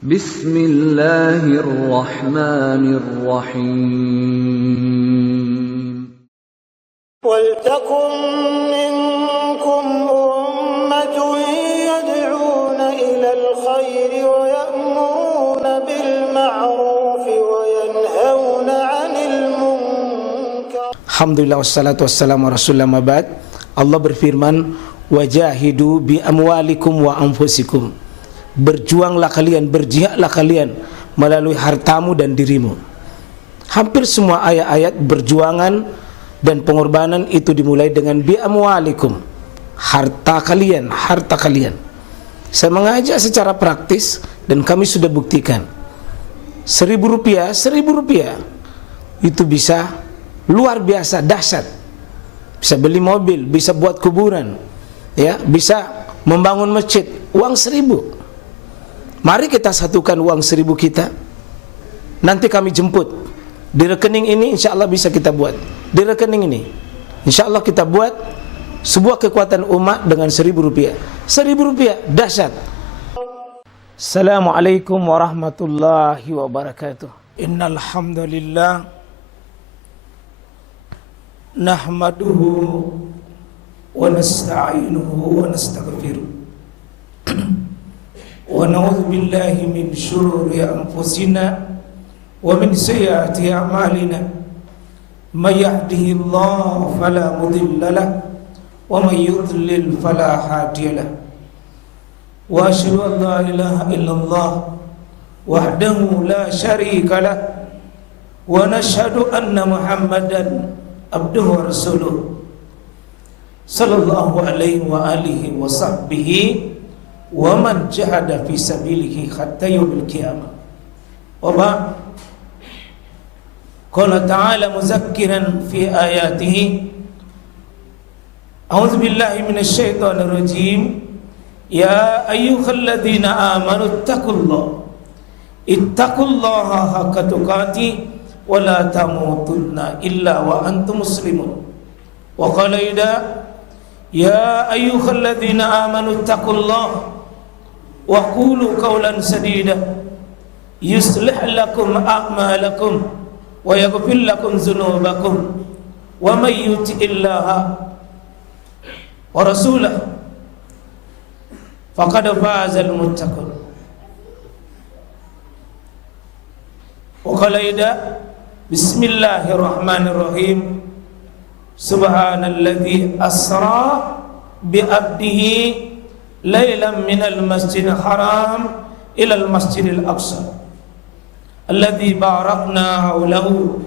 Bismillahirrahmanirrahim. وَلْتَكُنْ مِنْكُمْ أُمَّةٌ يَدْعُونَ إِلَى الْخَيْرِ وَيَأْمُرُونَ بِالْمَعْرُوفِ وَيَنْهَوْنَ عَنِ الْمُنْكَرِ. Alhamdulillah wassalatu wassalamu ala rasulillah mabad. Allah berfirman, wajahidu bi amwalikum wa anfusikum. Berjuanglah kalian, berjihadlah kalian melalui hartamu dan dirimu. Hampir semua ayat-ayat berjuangan dan pengorbanan itu dimulai dengan bi amwalikum, harta kalian, harta kalian. Saya mengajak secara praktis dan kami sudah buktikan. Rp1.000 itu bisa luar biasa dahsyat. Bisa beli mobil, bisa buat kuburan, ya, bisa membangun masjid. Uang 1.000. Mari kita satukan uang 1.000 kita. Nanti kami jemput di rekening ini, insya Allah bisa kita buat. Di rekening ini, insya Allah kita buat sebuah kekuatan umat dengan Rp1.000. Rp1.000 dahsyat. Assalamualaikum warahmatullahi wabarakatuh. Innal hamdalillah nahmaduhu wa nasta'inuhu wa nastaghfiruh wa na'udzu billahi min syururi anfusina wa min sayyiati a'malina may yahdihillahu fala mudilla lahu wa may yudlil fala hadiya lahu wa asyhadu an la ilaha illallah wahdahu la syarika lahu wa nashhadu anna muhammadan abduhu wa rasuluh sallallahu alaihi wa alihi wa sahbihi wa man jahada fi sabilihi hatta yaumil qiyamah. Wa ba' qala ta'ala muzakkiran fi ayatihi a'udzu billahi minasy syaithanir rajim ya ayyuhalladzina amanu ittaqullaha haqqa tuqatih wa la tamutunna illa wa antum muslimun. Wa qala ya ayyuhalladzina amanu ittaqullaha wa qulu qawlan sadida yuslih lakum a'malakum wa yaghfir lakum dhunubakum wa may yuti'illaha wa rasulahu faqad fazal muttaqun. Wa qala bismillahirrahmanirrahim subhanalladzi asra bi abdihi lailan minal masjidil haram ilal masjidil aqsa alladzi barakna haulahu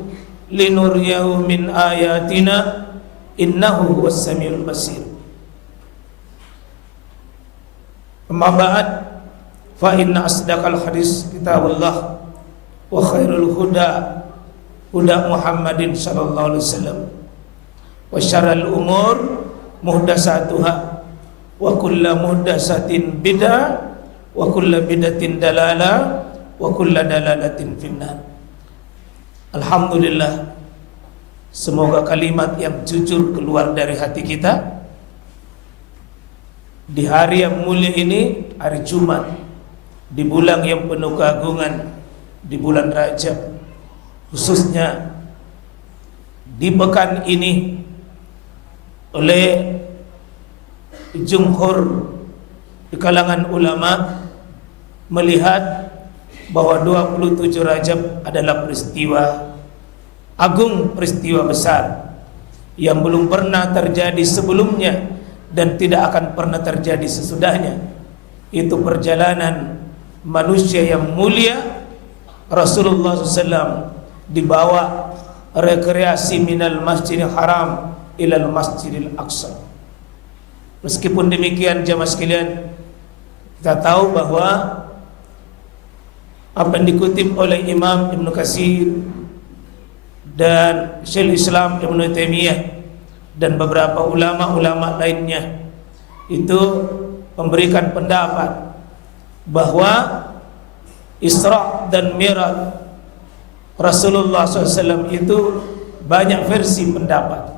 linuriyahu min ayatina innahu huwas samiul basir. Amma ba'd, fa inna asdaqal hadis kitabullah wa khairul huda Muhammadin sallallahu alaihi wasallam wa syarrul umur muhdatsatuha wa kullu muhdatsatin bid'ah wa kullu bid'atin dalalah wa kullu dalalatin finnar. Alhamdulillah, semoga kalimat yang jujur keluar dari hati kita di hari yang mulia ini, hari Jumat, di bulan yang penuh keagungan, di bulan Rajab, khususnya di pekan ini, oleh jumhur di kalangan ulama melihat bahwa 27 Rajab adalah peristiwa agung, peristiwa besar yang belum pernah terjadi sebelumnya dan tidak akan pernah terjadi sesudahnya. Itu perjalanan manusia yang mulia Rasulullah SAW dibawa rekreasi minal masjidil haram ilal masjidil aqsa. Meskipun demikian jamaah sekalian, kita tahu bahwa apa yang dikutip oleh Imam Ibn Katsir dan Syekhul Islam Ibn Taimiyah dan beberapa ulama-ulama lainnya itu memberikan pendapat bahwa Isra dan Mi'raj Rasulullah SAW itu banyak versi pendapat.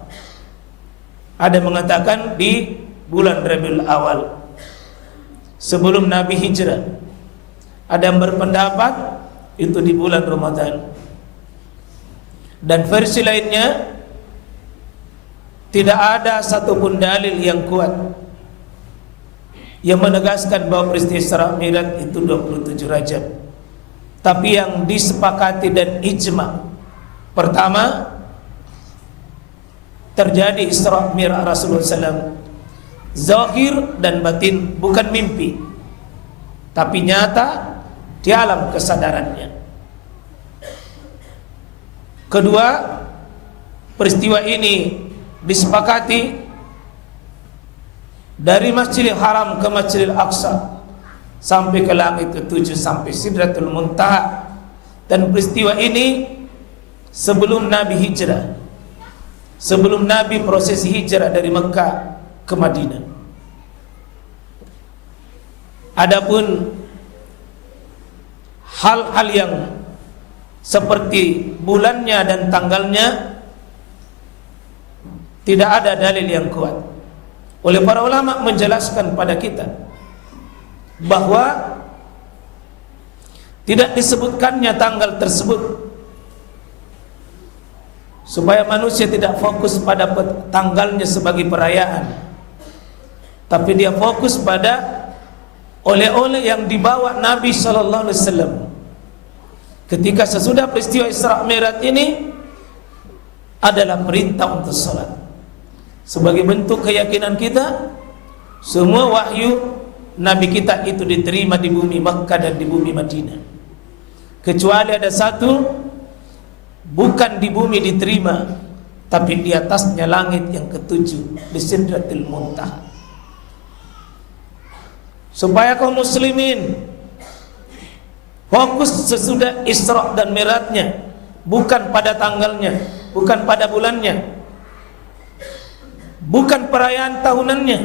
Ada mengatakan di bulan Rabiul Awal sebelum Nabi hijrah. Ada yang berpendapat itu di bulan Ramadan. Dan versi lainnya tidak ada satupun dalil yang kuat yang menegaskan bahwa peristiwa Isra Mi'raj itu 27 Rajab. Tapi yang disepakati dan ijma, pertama, terjadi Isra Mi'raj Rasulullah SAW zahir dan batin, bukan mimpi, tapi nyata di alam kesadarannya. Kedua, peristiwa ini disepakati dari Masjidil Haram ke Masjidil Aqsa sampai ke langit ketujuh, sampai Sidratul Muntaha. Dan peristiwa ini sebelum Nabi hijrah, sebelum Nabi prosesi hijrah dari Mekah ke Madinah. Adapun hal-hal yang seperti bulannya dan tanggalnya tidak ada dalil yang kuat. Oleh para ulama menjelaskan pada kita bahwa tidak disebutkannya tanggal tersebut supaya manusia tidak fokus pada tanggalnya sebagai perayaan, tapi dia fokus pada oleh-oleh yang dibawa Nabi sallallahu alaihi wasallam ketika sesudah peristiwa Isra Mi'raj ini adalah perintah untuk salat. Sebagai bentuk keyakinan kita, semua wahyu Nabi kita itu diterima di bumi Makkah dan di bumi Madinah, kecuali ada satu bukan di bumi diterima, tapi di atasnya langit yang ketujuh, di Sidratil Muntaha. Supaya kaum muslimin fokus sesudah Isra dan Mi'rajnya, bukan pada tanggalnya, bukan pada bulannya, bukan perayaan tahunannya,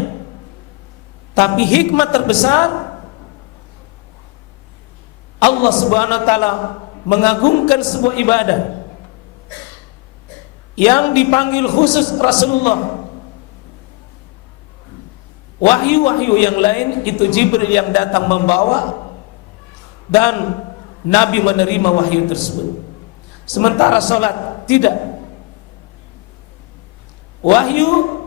tapi hikmah terbesar Allah Subhanahu wa taala mengagungkan sebuah ibadah yang dipanggil khusus Rasulullah. Wahyu-wahyu yang lain itu Jibril yang datang membawa dan Nabi menerima wahyu tersebut. Sementara salat tidak. Wahyu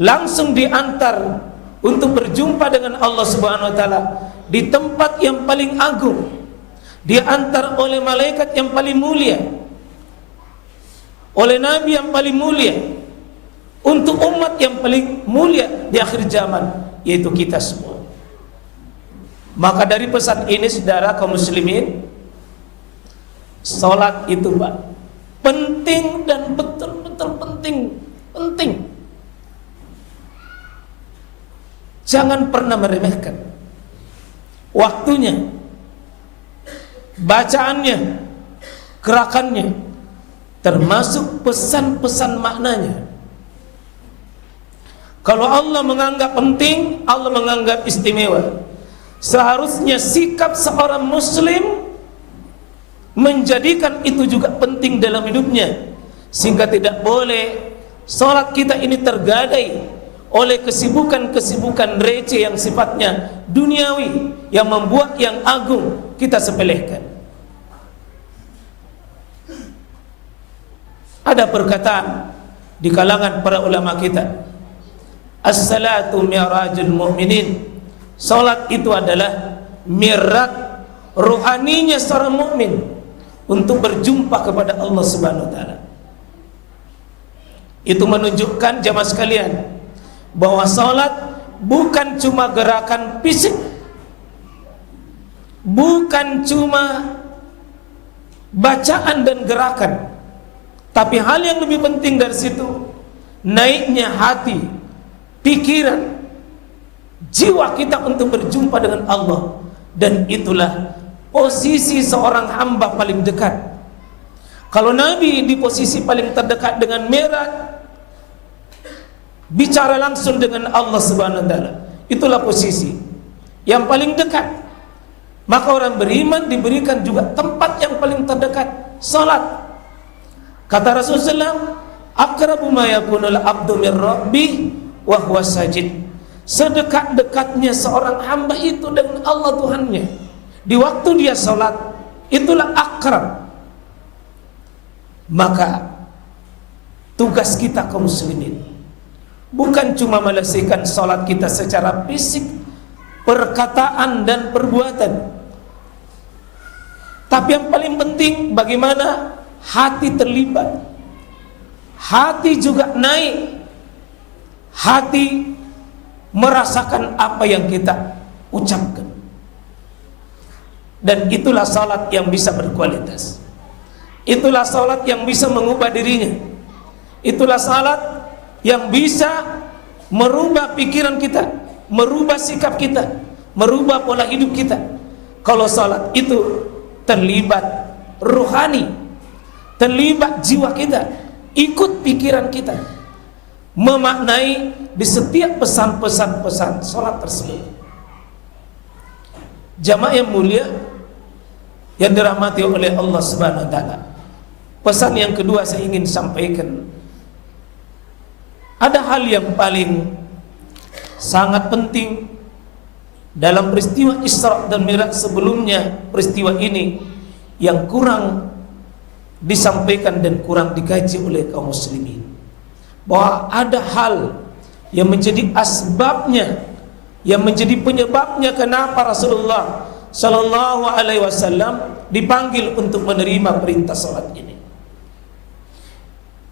langsung diantar untuk berjumpa dengan Allah Subhanahu wa taala di tempat yang paling agung, diantar oleh malaikat yang paling mulia, oleh Nabi yang paling mulia, untuk umat yang paling mulia di akhir zaman, yaitu kita semua. Maka dari pesan ini, saudara kaum muslimin, salat itu penting dan betul-betul penting. Jangan pernah meremehkan waktunya, bacaannya, gerakannya, termasuk pesan-pesan maknanya. Kalau Allah menganggap penting, Allah menganggap istimewa, seharusnya sikap seorang muslim menjadikan itu juga penting dalam hidupnya, sehingga tidak boleh salat kita ini tergadai oleh kesibukan-kesibukan receh yang sifatnya duniawi, yang membuat yang agung kita sepelekan. Ada perkataan di kalangan para ulama kita, as-salatu mi'rajul mu'minin. Salat itu adalah mi'raj rohaninya seorang mukmin untuk berjumpa kepada Allah Subhanahu wa taala. Itu menunjukkan jamaah sekalian bahwa salat bukan cuma gerakan fisik, bukan cuma bacaan dan gerakan, tapi hal yang lebih penting dari situ, naiknya hati, pikiran, jiwa kita untuk berjumpa dengan Allah. Dan itulah posisi seorang hamba paling dekat. Kalau Nabi di posisi paling terdekat dengan Mi'raj, bicara langsung dengan Allah Subhanahu wa taala, itulah posisi yang paling dekat. Maka orang beriman diberikan juga tempat yang paling terdekat, salat. Kata Rasulullah SAW, aqrabu ma yakunul abdu min rabbih wa huwa sajid. Sedekat-dekatnya seorang hamba itu dengan Allah Tuhannya, di waktu dia sholat, itulah akrab. Maka tugas kita kaum muslimin bukan cuma menyelesaikan sholat kita secara fisik, perkataan dan perbuatan, tapi yang paling penting bagaimana hati terlibat, hati juga naik, hati merasakan apa yang kita ucapkan. Dan itulah salat yang bisa berkualitas. Itulah salat yang bisa mengubah dirinya. Itulah salat yang bisa merubah pikiran kita, merubah sikap kita, merubah pola hidup kita. Kalau salat itu terlibat rohani, terlibat jiwa kita, ikut pikiran kita, memaknai di setiap pesan-pesan salat tersebut. Jamaah yang mulia yang dirahmati oleh Allah Subhanahu wa taala. Pesan yang kedua saya ingin sampaikan. Ada hal yang paling sangat penting dalam peristiwa Isra dan Mi'raj sebelumnya, peristiwa ini yang kurang disampaikan dan kurang dikaji oleh kaum muslimin. Bahwa ada hal yang menjadi asbabnya, yang menjadi penyebabnya kenapa Rasulullah Sallallahu Alaihi Wasallam dipanggil untuk menerima perintah salat ini.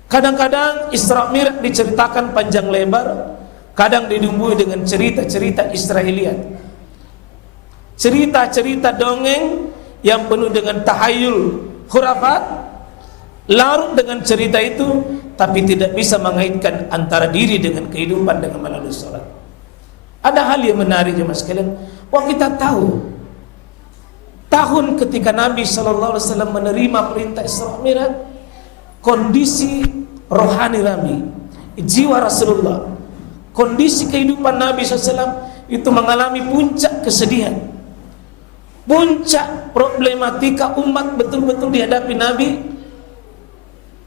Kadang-kadang Isra Mi'raj diceritakan panjang lebar, kadang dibumbui dengan cerita-cerita Israiliyat, cerita-cerita dongeng yang penuh dengan tahayul, khurafat, larut dengan cerita itu, tapi tidak bisa mengaitkan antara diri dengan kehidupan dengan melalui salat. Ada hal yang menarik jemaah sekalian. Wah, kita tahu tahun ketika Nabi Sallallahu Alaihi Wasallam menerima perintah Isra Mi'raj, kondisi rohani Nabi, jiwa Rasulullah, kondisi kehidupan Nabi SAW itu mengalami puncak kesedihan, puncak problematika umat betul-betul dihadapi Nabi,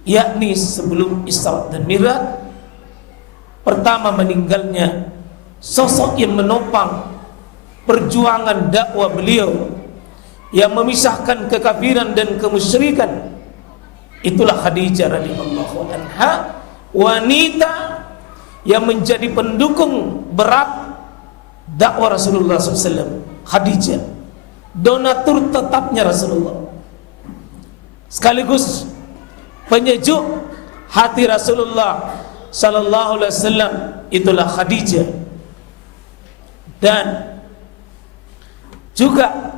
yakni sebelum Isra dan Mi'raj. Pertama, meninggalnya sosok yang menopang perjuangan dakwah beliau, yang memisahkan kekafiran dan kemusyrikan. Itulah Khadijah radhiyallahu anha, wanita yang menjadi pendukung berat dakwah Rasulullah SAW. Khadijah, donatur tetapnya Rasulullah, sekaligus penyejuk hati Rasulullah Sallallahu Alaihi Wasallam. Itulah Khadijah. Dan juga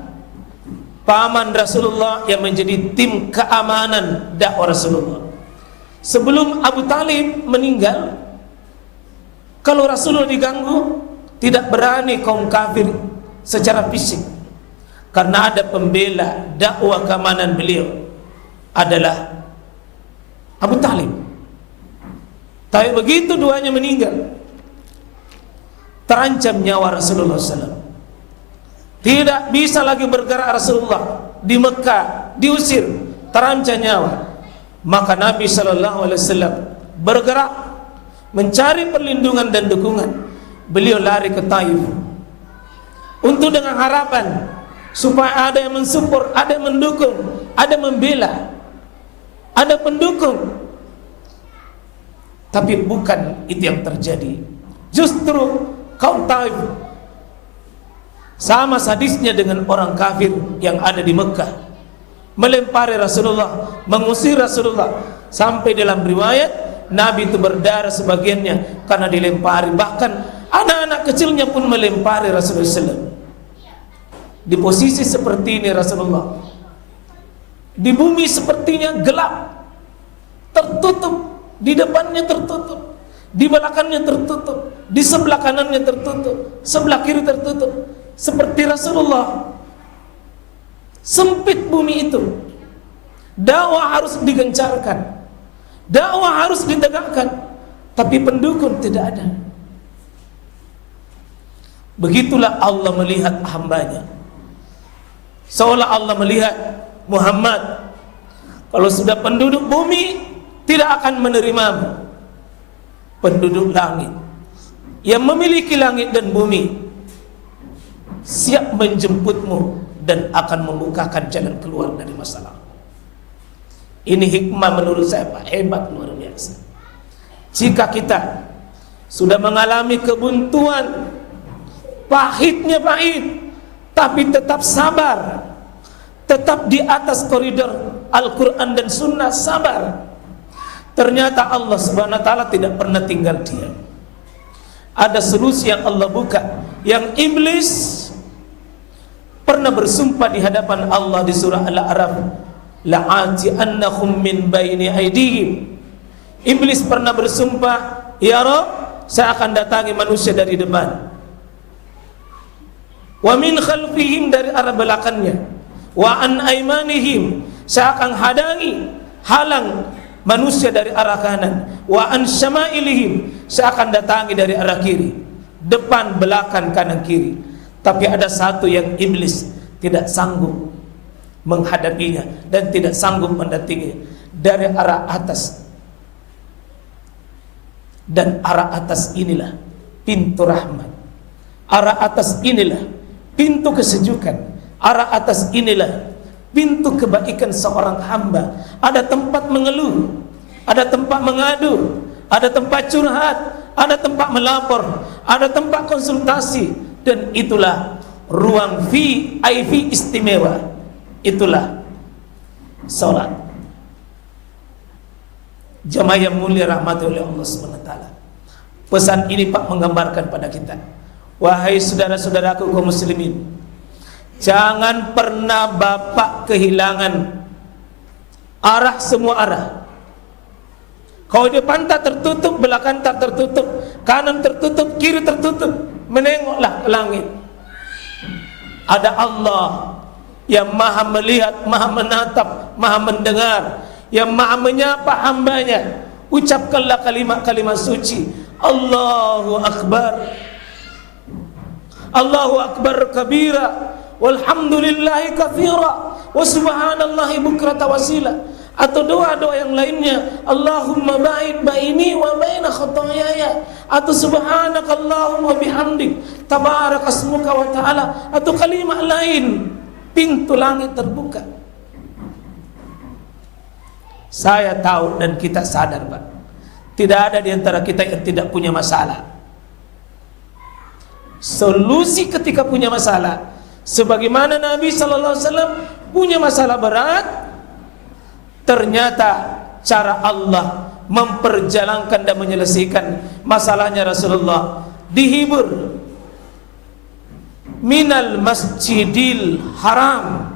paman Rasulullah yang menjadi tim keamanan dakwah Rasulullah. Sebelum Abu Talib meninggal, kalau Rasulullah diganggu, tidak berani kaum kafir secara fisik, karena ada pembela dakwah keamanan beliau adalah Abu Talib. Tapi begitu duanya meninggal, terancam nyawa Rasulullah SAW. Tidak bisa lagi bergerak Rasulullah di Mekah, diusir, terancam nyawa. Maka Nabi SAW bergerak mencari perlindungan dan dukungan. Beliau lari ke Taif untuk dengan harapan supaya ada yang mensupport, ada yang mendukung, ada yang membela, ada pendukung. Tapi bukan itu yang terjadi. Justru kaum Taif sama sadisnya dengan orang kafir yang ada di Mekah, melempari Rasulullah, mengusir Rasulullah. Sampai dalam riwayat Nabi itu berdarah sebagiannya karena dilempari. Bahkan anak-anak kecilnya pun melempari Rasulullah SAW. Di posisi seperti ini Rasulullah, di bumi sepertinya gelap, tertutup, di depannya tertutup, di belakangnya tertutup, di sebelah kanannya tertutup, sebelah kiri tertutup. Seperti Rasulullah, sempit bumi itu. Dakwah harus digencarkan, dakwah harus ditegakkan, tapi pendukung tidak ada. Begitulah Allah melihat hambanya. Seolah Allah melihat Muhammad, kalau sudah penduduk bumi tidak akan menerimamu, penduduk langit yang memiliki langit dan bumi siap menjemputmu dan akan membukakan jalan keluar dari masalah. Ini hikmah menurut saya Pak, hebat luar biasa. Jika kita sudah mengalami kebuntuan, pahitnya pahit, tapi tetap sabar, tetap di atas koridor Al-Quran dan Sunnah, sabar. Ternyata Allah Subhanahu wa ta'ala tidak pernah tinggal diam. Ada solusi yang Allah buka, yang iblis pernah bersumpah di hadapan Allah di surah Al-A'raf, la'ati'annahum min baini aydihim. Iblis pernah bersumpah, ya Rabb, saya akan datangi manusia dari depan, wa min khalfihim, dari arah belakangnya, wa an aymanihim, saya akan halang manusia dari arah kanan, wa an syama'ilihim, saya akan datangi dari arah kiri, depan, belakang, kanan, kiri. Tapi ada satu yang iblis tidak sanggup menghadapinya dan tidak sanggup mendatanginya, dari arah atas. Dan arah atas inilah pintu rahmat, arah atas inilah pintu kesejukan, arah atas inilah pintu kebaikan seorang hamba. Ada tempat mengeluh, ada tempat mengadu, ada tempat curhat, ada tempat melapor, ada tempat konsultasi, dan itulah ruang VIP istimewa, itulah salat. Jamaah yang mulia rahmati oleh Allah SWT. Pesan ini Pak menggambarkan pada kita, wahai saudara-saudaraku kaum muslimin, jangan pernah Bapak kehilangan arah, semua arah. Kalau depan tak tertutup, belakang tak tertutup, kanan tertutup, kiri tertutup, menengoklah ke langit. Ada Allah yang maha melihat, maha menatap, maha mendengar, yang maha menyapa hambanya. Ucapkanlah kalimat-kalimat suci, Allahu Akbar, Allahu Akbar kabira, walhamdulillahi katsira, wa subhanallahi bukrata wasila. Atau doa-doa yang lainnya, Allahumma ba'id baini wa baina khotoyaya, atau subhanakallahumma bihamdik, tabarakasmuka wa ta'ala, atau kalimat lain. Pintu langit terbuka. Saya tahu dan kita sadar Pak, tidak ada di antara kita yang tidak punya masalah. Solusi ketika punya masalah, sebagaimana Nabi SAW punya masalah berat, ternyata cara Allah memperjalankan dan menyelesaikan masalahnya Rasulullah dihibur. Minal masjidil haram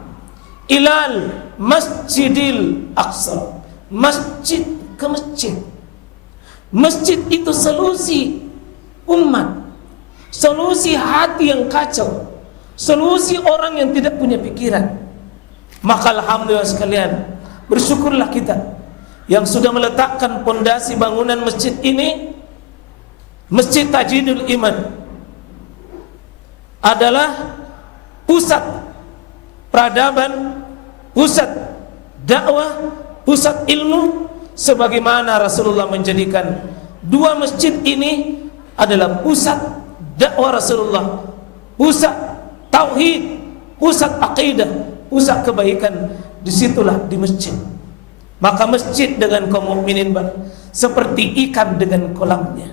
ilal masjidil aqsa, masjid ke masjid. Masjid itu solusi umat, solusi hati yang kacau, solusi orang yang tidak punya pikiran. Maka alhamdulillah sekalian, bersyukurlah kita yang sudah meletakkan pondasi bangunan masjid ini. Masjid Tajdidul Iman adalah pusat peradaban, pusat dakwah, pusat ilmu, sebagaimana Rasulullah menjadikan dua masjid ini adalah pusat dakwah Rasulullah, pusat tauhid, pusat akidah, pusat kebaikan. Disitulah di masjid. Maka masjid dengan kaum mukminin seperti ikan dengan kolamnya.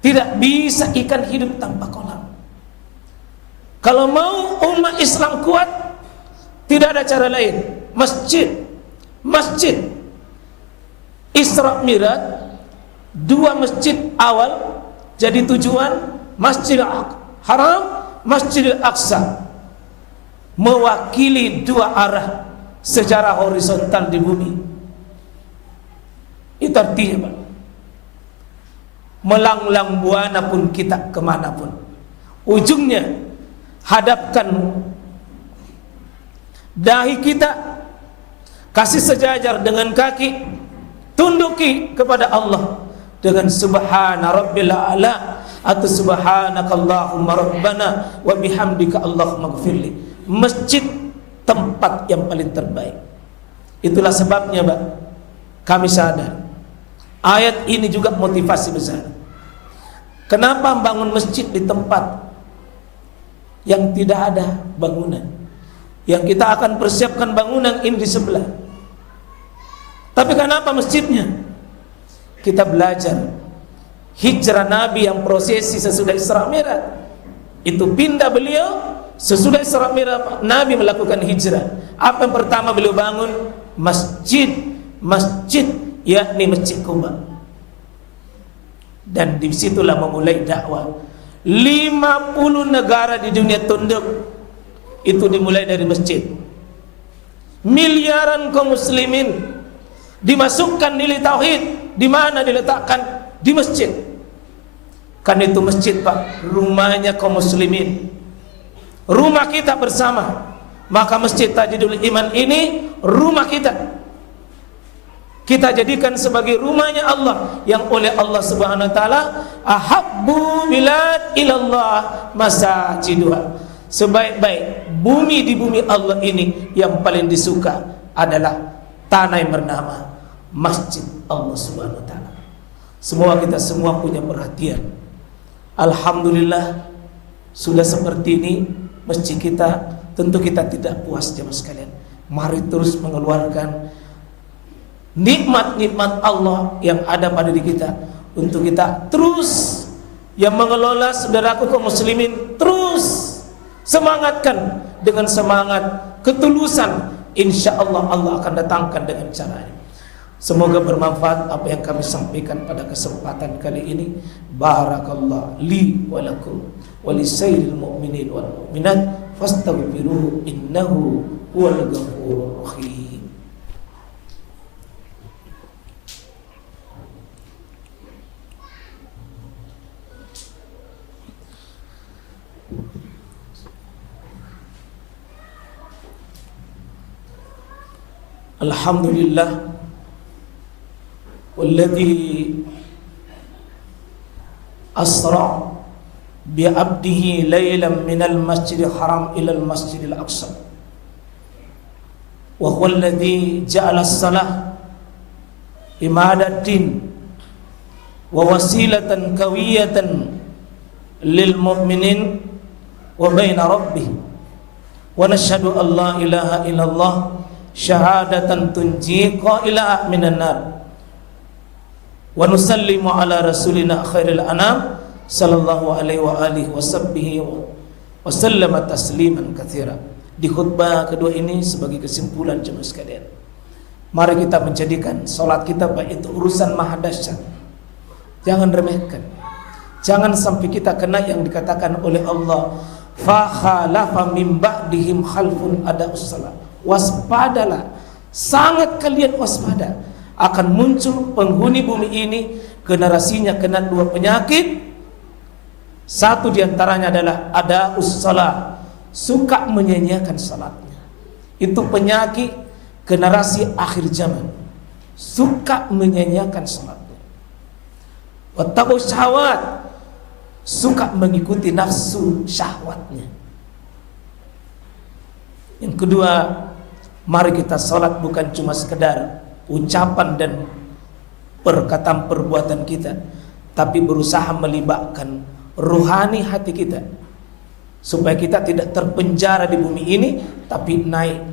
Tidak bisa ikan hidup tanpa kolam. Kalau mau umat Islam kuat, tidak ada cara lain. Masjid, masjid. Isra Mi'raj, dua masjid awal jadi tujuan, Masjidil Haram, Masjidil Aqsa, mewakili dua arah secara horizontal di bumi. Itu artinya Pak, melanglang buana pun kita kemanapun, ujungnya hadapkan dahi kita, kasih sejajar dengan kaki, tunduki kepada Allah dengan subhana rabbil a'la atau subhanakallahumma rabbana wa bihamdika allahumma gfirli. Masjid tempat yang paling terbaik. Itulah sebabnya Pak, kami sadar ayat ini juga motivasi besar. Kenapa bangun masjid di tempat yang tidak ada bangunan, yang kita akan persiapkan bangunan ini di sebelah. Tapi kenapa masjidnya? Kita belajar hijrah Nabi yang prosesi sesudah Isra Mi'raj. Itu pindah beliau sesudah Isra Mi'raj, Nabi melakukan hijrah. Apa yang pertama beliau bangun? Masjid, yakni Masjid Quba. Dan disitulah memulai dakwah. 50 negara di dunia tunduk. Itu dimulai dari masjid. Miliaran kaum muslimin dimasukkan nilai tauhid. Di mana diletakkan? Di masjid. Kan itu masjid, Pak, rumahnya kaum muslimin, rumah kita bersama. Maka Masjid Tajdidul Iman ini rumah kita. Kita jadikan sebagai rumahnya Allah, yang oleh Allah Subhanahu wa taala ahabbu bilad ilallah masajiduha. Sebaik-baik bumi di bumi Allah ini yang paling disuka adalah tanah yang bernama Masjid Allah Subhanahu wa taala. Semua kita semua punya perhatian. Alhamdulillah sudah seperti ini masjid kita. Tentu kita tidak puas jemaah sekalian. Mari terus mengeluarkan nikmat-nikmat Allah yang ada pada diri kita, untuk kita terus yang mengelola saudaraku kaum muslimin, terus semangatkan dengan semangat ketulusan. Insya Allah Allah akan datangkan dengan caranya. Semoga bermanfaat apa yang kami sampaikan pada kesempatan kali ini. Barakallah li wa lakum wa lisairil mu'minin wal mu'minat fastaghfiruhu innahu huwal ghafurur rahim. Alhamdulillah walladzi asra bi 'abdihi lailan minal masjidil haram ilal masjidil aqsa, wa huwa alladzi ja'ala as-salah imadatin wa wasilatan qawiyatan lil mu'minin wa baina rabbih, wa nashhadu an la ilaha illallah syahadatan tunji qailaha minan nar, wa nusallimu ala rasulina khairil anam sallallahu alaihi wa alihi wasabbihi wa sallama tasliman katsira. Di khutbah kedua ini sebagai kesimpulan jemaah sekalian, mari kita menjadikan salat kita baik itu urusan maha dahsyat. Jangan remehkan. Jangan sampai kita kena yang dikatakan oleh Allah, fa khalafa min ba'dihim khalfun ada'us salat. Waspadalah, sangat kalian waspada. Akan muncul penghuni bumi ini, generasinya kena dua penyakit. Satu diantaranya adalah ada'us salat, suka menyanyiakan salatnya. Itu penyakit generasi akhir zaman, suka menyanyiakan salatnya. Wattabu syahwat, suka mengikuti nafsu syahwatnya. Yang kedua, mari kita salat bukan cuma sekedar ucapan dan perkataan perbuatan kita, tapi berusaha melibatkan ruhani hati kita, supaya kita tidak terpenjara di bumi ini, tapi naik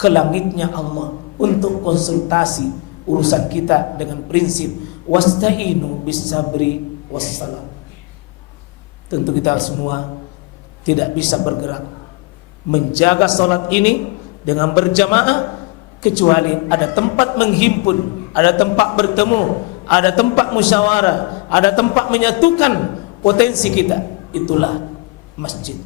ke langitnya Allah untuk konsultasi urusan kita dengan prinsip wasta'inu bis sabri wassalam. Tentu kita semua tidak bisa bergerak menjaga salat ini dengan berjamaah kecuali ada tempat menghimpun, ada tempat bertemu, ada tempat musyawarah, ada tempat menyatukan potensi kita. Itulah masjid.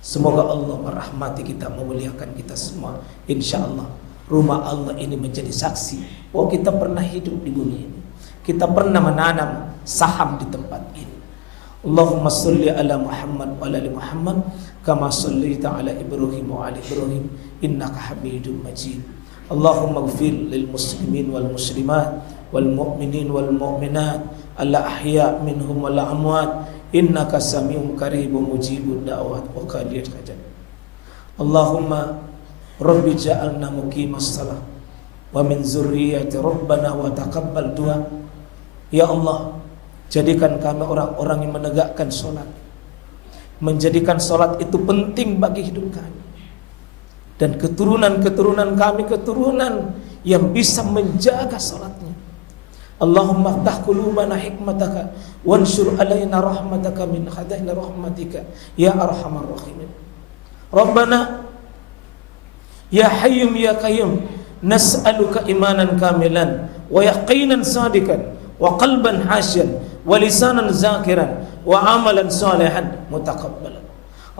Semoga Allah merahmati kita, memuliakan kita semua. InsyaAllah rumah Allah ini menjadi saksi bahwa kita pernah hidup di bumi ini, kita pernah menanam saham di tempat ini. Allahumma salli ala Muhammad wa ala ali Muhammad kama sallaita ala Ibrahim wa ala Ibrahim innaka Hamidum Majid. Allahumma ighfir lil muslimin wal muslimat wal mu'minin wal mu'minat al ahya minhum wal amwat innaka samiun qaribun mujibud da'wat wa qadiyat hajat. Allahumma rabbi ja'alna muqimas salah wa min zurriyyati rabbana wa taqabbal du'a. Ya Allah, jadikan kami orang-orang yang menegakkan sholat, menjadikan salat itu penting bagi hidup kami dan keturunan-keturunan kami, keturunan yang bisa menjaga salatnya. Allahumma ftah qulubana hikmataka wanshur alaina rahmataka min khadaili rahmatika ya arhamar rahimin. Rabbana ya hayyum ya qayyum nas'aluka imanan kamilan wa yaqinan sadiqan wa qalban hasyan wa lisanan zakiran wa amalan salihan mutaqabbalan.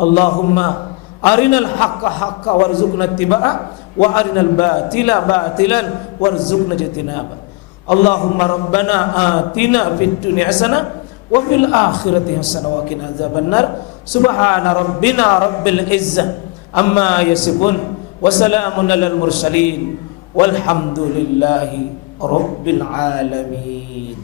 Allahumma arinal haqqa haqqa warzuqna ittiba'a wa arinal batila batilan warzuqna ijtinaba. Allahumma rabbana atina fid dunya hasanah wa fil akhirati hasanah wa qina adzabannar. Subhana rabbina rabbil izzah amma yasifun wa salamun alal mursalin walhamdulillahi rabbil alamin.